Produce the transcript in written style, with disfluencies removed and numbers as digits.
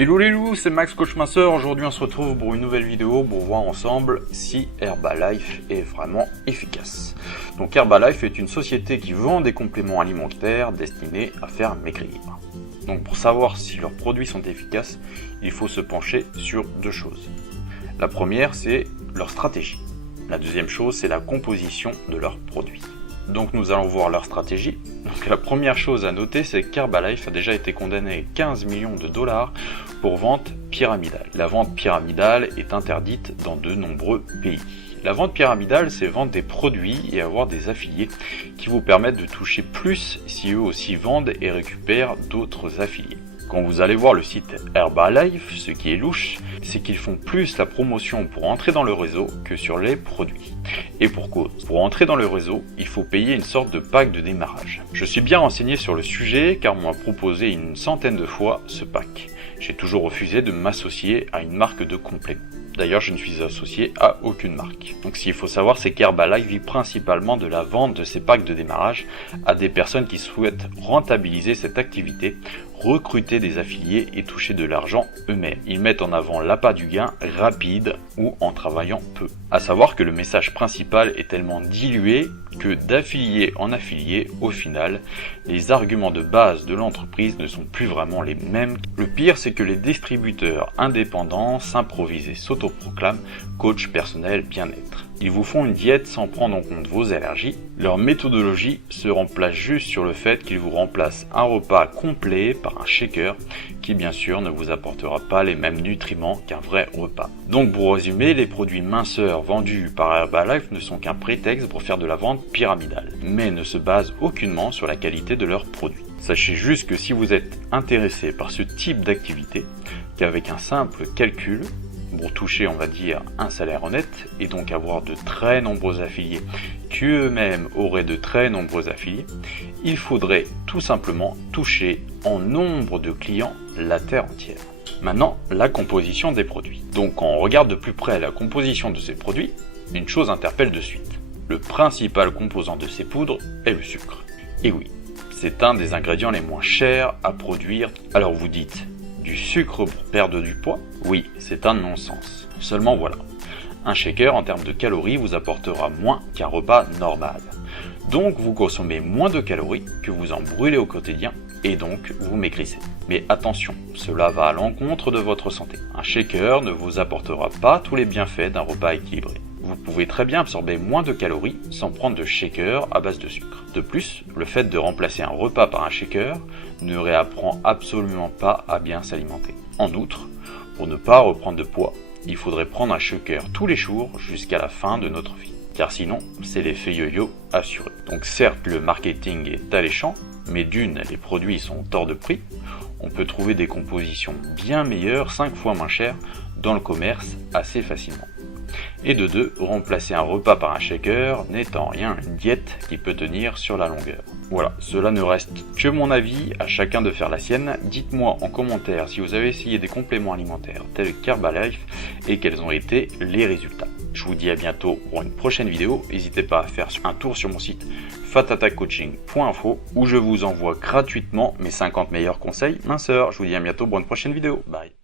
Hello les loups, c'est Max Coach Minceur. Aujourd'hui on se retrouve pour une nouvelle vidéo pour voir ensemble si Herbalife est vraiment efficace. Donc Herbalife est une société qui vend des compléments alimentaires destinés à faire maigrir. Donc pour savoir si leurs produits sont efficaces, il faut se pencher sur deux choses. La première, c'est leur stratégie. La deuxième chose, c'est la composition de leurs produits. Donc nous allons voir leur stratégie. Donc la première chose à noter, c'est qu'Herbalife a déjà été condamné à 15 millions de dollars pour vente pyramidale. La vente pyramidale est interdite dans de nombreux pays. La vente pyramidale, c'est vendre des produits et avoir des affiliés qui vous permettent de toucher plus si eux aussi vendent et récupèrent d'autres affiliés. Quand vous allez voir le site Herbalife, ce qui est louche, c'est qu'ils font plus la promotion pour entrer dans le réseau que sur les produits. Et pour cause, pour entrer dans le réseau, il faut payer une sorte de pack de démarrage. Je suis bien renseigné sur le sujet car on m'a proposé une centaine de fois ce pack. J'ai toujours refusé de m'associer à une marque de complément. D'ailleurs, je ne suis associé à aucune marque. Donc ce qu'il faut savoir, c'est qu'Herbalife vit principalement de la vente de ces packs de démarrage à des personnes qui souhaitent rentabiliser cette activité, recruter des affiliés et toucher de l'argent eux-mêmes. Ils mettent en avant l'appât du gain rapide ou en travaillant peu. À savoir que le message principal est tellement dilué que d'affilié en affilié, au final, les arguments de base de l'entreprise ne sont plus vraiment les mêmes. Le pire, c'est que les distributeurs indépendants s'improvisent et s'autoproclament coach personnel bien-être. Ils vous font une diète sans prendre en compte vos allergies. Leur méthodologie se remplace juste sur le fait qu'ils vous remplacent un repas complet par un shaker qui bien sûr ne vous apportera pas les mêmes nutriments qu'un vrai repas. Donc pour résumer, les produits minceurs vendus par Herbalife ne sont qu'un prétexte pour faire de la vente pyramidale, mais ne se basent aucunement sur la qualité de leurs produits. Sachez juste que si vous êtes intéressé par ce type d'activité, qu'avec un simple calcul, pour toucher on va dire un salaire honnête et donc avoir de très nombreux affiliés qui eux-mêmes auraient de très nombreux affiliés, il faudrait tout simplement toucher en nombre de clients la terre entière. Maintenant, la composition des produits. Donc quand on regarde de plus près la composition de ces produits, une chose interpelle de suite. Le principal composant de ces poudres est le sucre. Et oui, c'est un des ingrédients les moins chers à produire. Alors vous dites, du sucre pour perdre du poids? Oui, c'est un non-sens. Seulement voilà, un shaker en termes de calories vous apportera moins qu'un repas normal. Donc vous consommez moins de calories que vous en brûlez au quotidien et donc vous maigrissez. Mais attention, cela va à l'encontre de votre santé. Un shaker ne vous apportera pas tous les bienfaits d'un repas équilibré. Vous pouvez très bien absorber moins de calories sans prendre de shaker à base de sucre. De plus, le fait de remplacer un repas par un shaker ne réapprend absolument pas à bien s'alimenter. En outre, pour ne pas reprendre de poids, il faudrait prendre un shaker tous les jours jusqu'à la fin de notre vie. Car sinon, c'est l'effet yo-yo assuré. Donc certes, le marketing est alléchant, mais d'une, les produits sont hors de prix. On peut trouver des compositions bien meilleures, 5 fois moins chères, dans le commerce assez facilement. Et de deux, remplacer un repas par un shaker n'est en rien une diète qui peut tenir sur la longueur. Voilà, cela ne reste que mon avis, à chacun de faire la sienne. Dites-moi en commentaire si vous avez essayé des compléments alimentaires tels qu'Herbalife et quels ont été les résultats. Je vous dis à bientôt pour une prochaine vidéo. N'hésitez pas à faire un tour sur mon site fatatakcoaching.info où je vous envoie gratuitement mes 50 meilleurs conseils minceurs. Je vous dis à bientôt pour une prochaine vidéo. Bye.